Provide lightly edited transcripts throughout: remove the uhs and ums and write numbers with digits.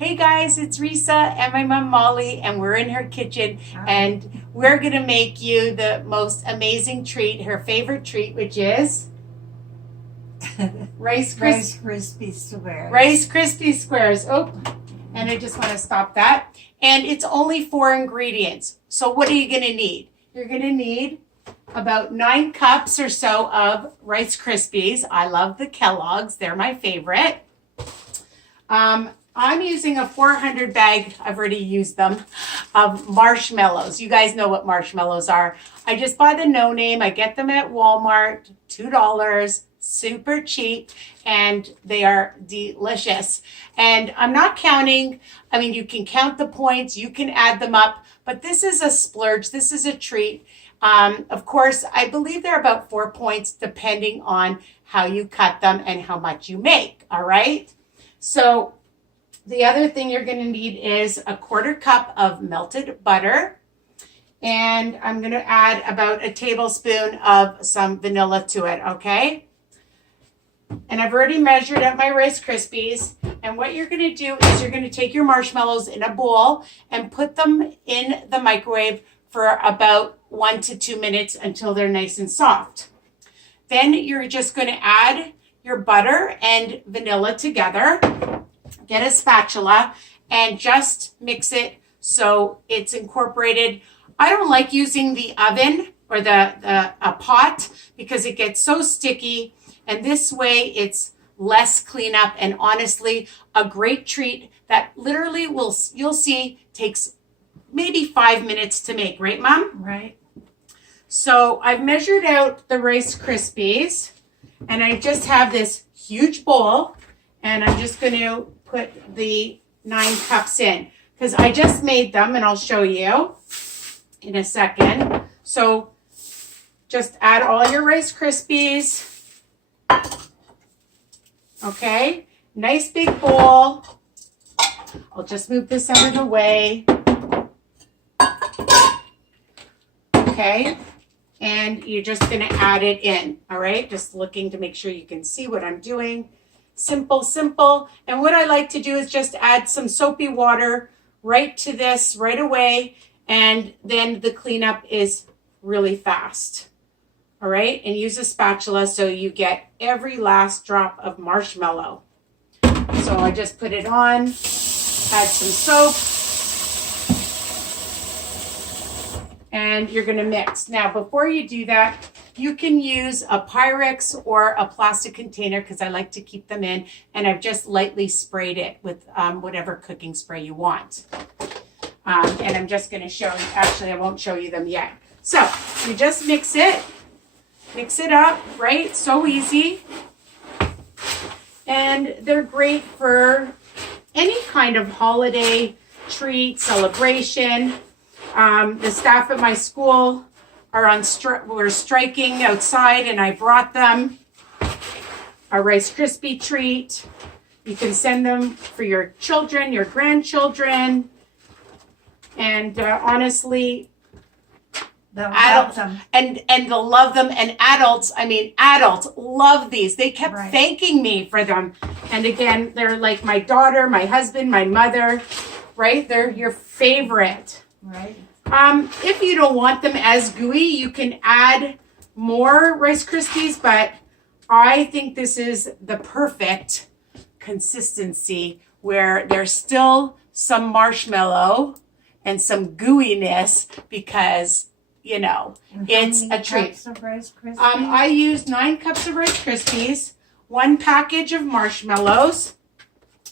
Hey guys, it's Risa and my mom Molly, and we're in her kitchen. And we're gonna make you the most amazing treat, her favorite treat, which is Rice Krispies squares. Rice Krispie squares. Oh, and I just want to stop that. And it's only 4 ingredients. So what are you gonna need? You're gonna need about 9 cups or so of Rice Krispies. I love the Kellogg's; they're my favorite. I'm using a 400 bag, I've already used them, of marshmallows. You guys know what marshmallows are. I just buy the no name. I get them at Walmart, $2, super cheap, and they are delicious. And I'm not counting. I mean, you can count the points, you can add them up, but this is a splurge. This is a treat. Of course, I believe they're about 4 points depending on how you cut them and how much you make, all right? So the other thing you're going to need is a 1/4 cup of melted butter. And I'm going to add about a tablespoon of some vanilla to it, okay? And I've already measured out my Rice Krispies. And what you're going to do is you're going to take your marshmallows in a bowl and put them in the microwave for about 1 to 2 minutes until they're nice and soft. Then you're just going to add your butter and vanilla together. Get a spatula and just mix it so it's incorporated. I don't like using the oven or a pot because it gets so sticky, and this way it's less cleanup and honestly a great treat that literally you'll see takes maybe 5 minutes to make, right, Mom? Right. So I've measured out the Rice Krispies and I just have this huge bowl, and I'm just going to put the 9 cups in because I just made them, and I'll show you in a second. So just add all your Rice Krispies. Okay, nice big bowl. I'll just move this out of the way. Okay, and you're just going to add it in, all right? Just looking to make sure you can see what I'm doing. Simple, simple. And what I like to do is just add some soapy water right to this right away, and then the cleanup is really fast. All right, and use a spatula so you get every last drop of marshmallow. So I just put it on, add some soap, and you're gonna mix. Now, before you do that, you can use a pyrex or a plastic container because I like to keep them in, and I've just lightly sprayed it with whatever cooking spray you want. And I'm just going to show you, actually I won't show you them yet. So you just mix it up, right? So easy. And they're great for any kind of holiday treat, celebration. The staff at my school are on we're striking outside, and I brought them a Rice Krispie treat. You can send them for your children, your grandchildren, and honestly, adults and they'll love them. And adults love these. They kept thanking me for them. And again, they're like my daughter, my husband, my mother, right? They're your favorite. Right. If you don't want them as gooey, you can add more Rice Krispies, but I think this is the perfect consistency where there's still some marshmallow and some gooiness because, you know, it's a treat. Cups of Rice Krispies? I used 9 cups of Rice Krispies, 1 package of marshmallows,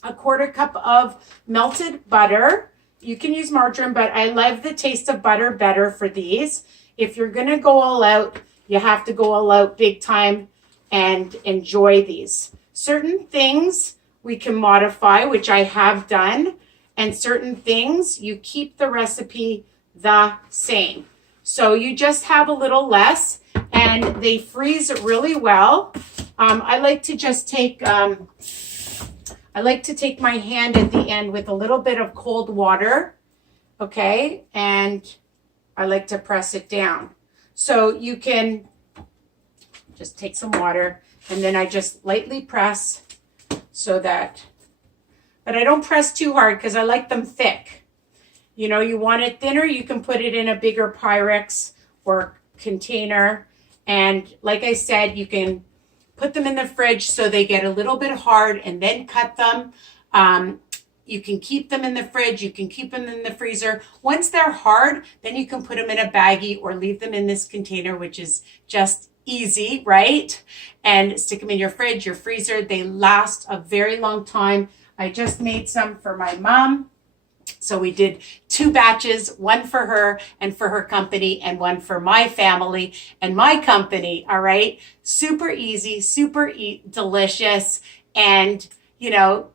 a 1/4 cup of melted butter. You can use margarine, but I love the taste of butter better for these. If you're going to go all out, you have to go all out big time and enjoy these. Certain things we can modify, which I have done, and certain things you keep the recipe the same. So you just have a little less, and they freeze really well. I like to just take my hand at the end with a little bit of cold water, okay? And I like to press it down. So you can just take some water, and then I just lightly press so that but I don't press too hard because I like them thick. You know, you want it thinner, you can put it in a bigger pyrex or container. And like I said, you can put them in the fridge so they get a little bit hard and then cut them. You can keep them in the fridge. You can keep them in the freezer. Once they're hard, then you can put them in a baggie or leave them in this container, which is just easy, right? And stick them in your fridge, your freezer. They last a very long time. I just made some for my mom. So we did 2 batches, one for her and for her company and one for my family and my company. All right. Super easy, super delicious. And, you know,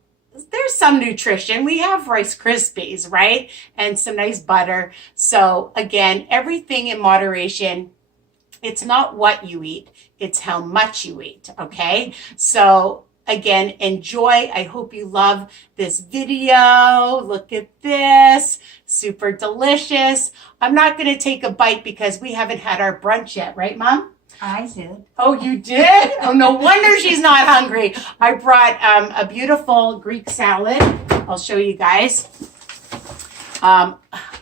there's some nutrition. We have Rice Krispies, right? And some nice butter. So again, everything in moderation. It's not what you eat. It's how much you eat. Okay. So again, enjoy. I hope you love this video. Look at this. Super delicious. I'm not going to take a bite because we haven't had our brunch yet. Right, Mom? I did. Oh, you did? Oh, no wonder she's not hungry. I brought a beautiful Greek salad. I'll show you guys.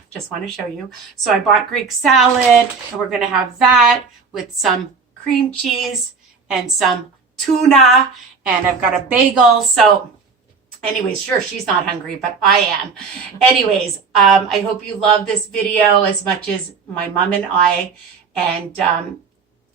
Just want to show you. So I bought Greek salad, and we're going to have that with some cream cheese and some tuna, and I've got a bagel. So anyways, sure, she's not hungry, but I am. Anyways, I hope you love this video as much as my mom and I, and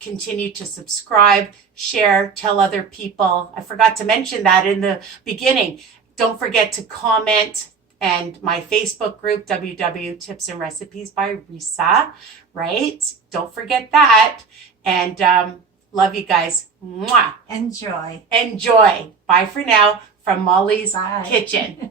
continue to subscribe, share, tell other people. I forgot to mention that in the beginning. Don't forget to comment, and my Facebook group, WW Tips and Recipes by Risa, right? Don't forget that. And love you guys. Mwah. Enjoy. Enjoy. Bye for now from Molly's Bye. Kitchen.